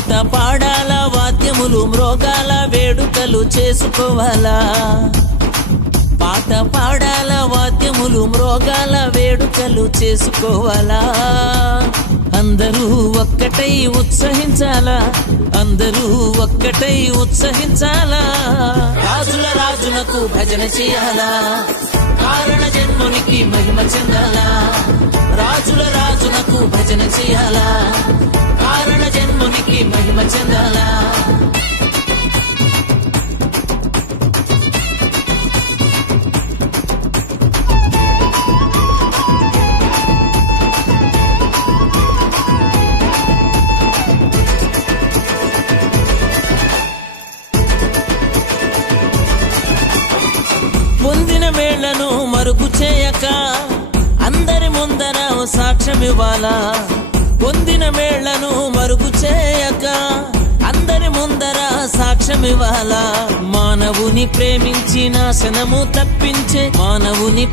పాట పాడాల వాద్యములు మ్రోగాల వేడుకలు చేసుకోవాలా పాట పాడాల వాద్యములు మ్రోగాల వేడుకలు చేసుకోవాలా అందరూ ఒక్కటై ఉత్సహించాలా అందరూ ఒక్కటై ఉత్సహించాలా రాజుల రాజునకు భజన చేయాలా కారణ జన్మునికి మహిమ చెందాలా రాజుల రాజునకు భజన చేయాలా కారణ జన్మునికి మహిమ చెందాలా పొందిన మేళ్లను మరుగు చేయక అందరి ముందర సాక్ష్యమివ్వాలా పొందిన మేళ్లను మరుగు చేయక అందరి ముందర సాక్ష్యమివ్వాలా మానవుని ప్రేమించి నాశనము తప్పించే మానవుని